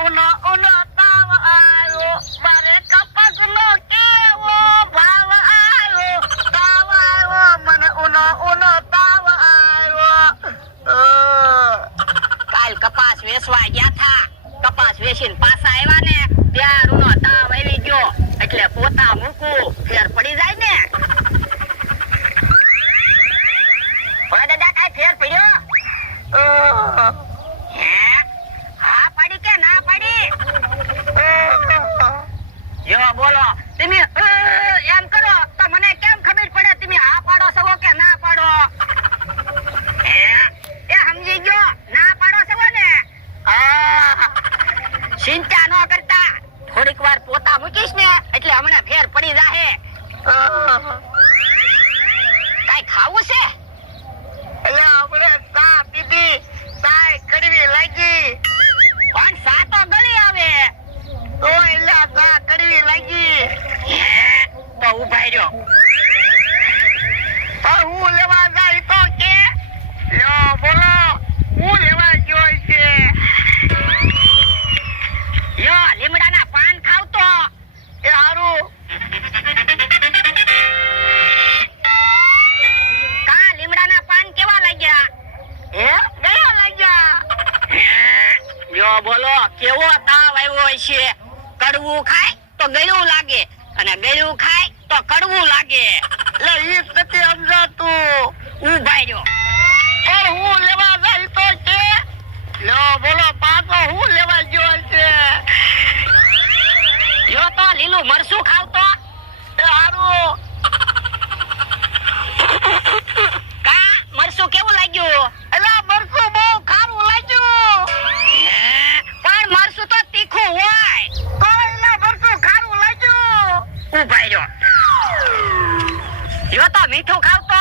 ઉનો ઉનો તાવ આવ્યો મારે કપકનો કેવો ભાવ આવ્યો તાવ આવ્યો મને ઉનો ઉનો તાવ આવ્યો કાલ કપાસ વેચવા ગયા થા કપાસ વેચીને પાછા આવ્યા ને ત્યાં ઉનો તાવ આવી ગયો એટલે પોતા મૂકું ફેર પડી જાય ને ઓય દાદા કાઈ ફેર પડ્યો હા પડી કે ના પડી જો બોલો તમે એમ કરો તો મને કેમ ખબર પડે તમે હા પાડો છો કે ના પાડો એ સમજી ગયો ના પાડો છો ને ચિંતા ન કરતા થોડીક વાર પોતા મૂકીશ ને એટલે હમણાં ફેર પડી જાહે કાઈ ખાવું છે એટલે આપણે ચા પીધી ચા કડવી લાગી પણ ચા તો ગળી આવે તો એટલે ચા કડવી લાગી તો ઉભા રહ્યો પણ હું લેવા જાય તો કે લ્યો બોલો હું લેવા ગયો છે યો લીમડાના પાન ખાવ તો એ હારું કા લીમડાના પાન કેવા લાગ્યા ગયા લાગ્યા યો બોલો કેવો તાવ આવ્યો છે કડવું ખાય તો ગળ્યું લાગે અને ગળ્યું ખાય તો કડવું લાગે એટલે ઈ નથી સમજાતું ઉભા રહ્યો પણ હું લેવા જાય તો છે લ્યો બોલો પાછો હું લેવા ગયો છે યો તો લીલું મરચું ખાવ તો એ હારું કા મરચું કેવું લાગ્યું એલા મરચું બહુ ખારું લાગ્યું પણ મરચું તો તીખું હોય તો એલા મરચું ખારું લાગ્યું ઉભા રહ્યો યો તો મીઠું ખાવ તો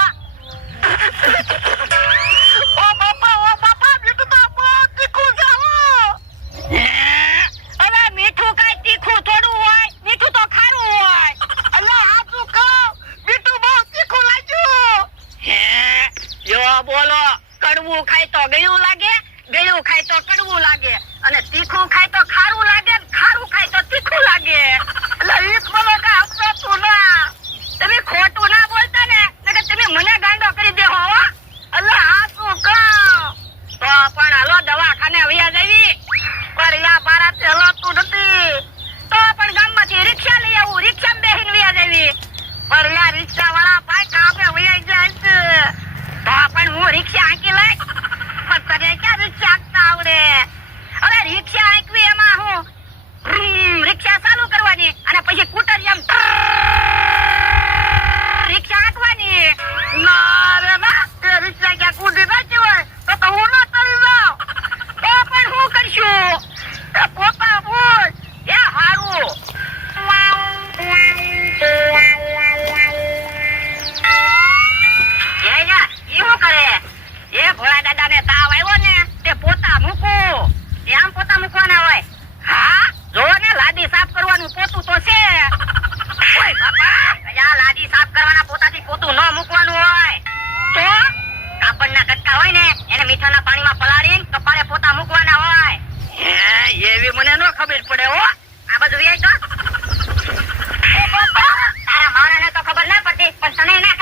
ઓ બાપા મીઠું તો બહુ તીખું છે હવે મીઠું કઈ તીખું થોડું હોય મીઠું તો ખારું હોય અલ્લા હાચું કહું મીઠું બહુ તીખું લાગ્યું યો બોલો કડવું ખાય તો ગળ્યું લાગે ગળ્યું ખાય તો કડવું લાગે અને તીખું ખાય તો ખારું લાગે ને ખારું ખાય તો તીખું લાગે એટલે ઈ બોલો કે સમજાતું ના તમે ખોટું ના બોલતા ને નકર તમે મને ગાંડો કરી દેહો હો અલ્લા હાચું કહું તો પણ હાલો દવાખાને વયા જવી પણ યા બારાતે હલાતું નથી તો પણ ગામમાંથી રિક્ષા લઈ આવું રિક્ષામાં બેહીને વયા જવી પણ યા રિક્ષા વાળા ભાઈ કામે વયા જાય છે તો પણ હું રિક્ષા હાંકી લઈ પણ તને ક્યાં રિક્ષા હાંકતા આવડે અરે રિક્ષા હાંકવી એમાં હું રિક્ષા ચાલુ કરવાની અને પછી સ્કૂટર જેમ રિક્ષા હાંકવાની ના રે ના એ રિક્ષા ક્યાં કૂદી નાખી હોય તો હું ન કરી જાઉં તો પણ હું કરશું એ પોતા બોલ એ હારું એવું કરે એ ભોળા દાદા ને તાવ આવ્યો ને તે પોતા મૂકું આમ પોતા મૂકવાના હોય હા જો ને લાદી સાફ કરવાનું પોતું તો છે ઓય બાપા કયા લાદી સાફ કરવાના પોતાથી પોતું ન મૂકવાનું હોય તો કાપડના કટકા હોય ને એને મીઠાના પાણીમાં પલાળીને કપાળે પોતા મૂકવાના હોય એવી મને ન ખબર પડે હો આ બધું વેચ તો એ બાપા તારા માણાને તો ખબર ના પડતી પણ તને ના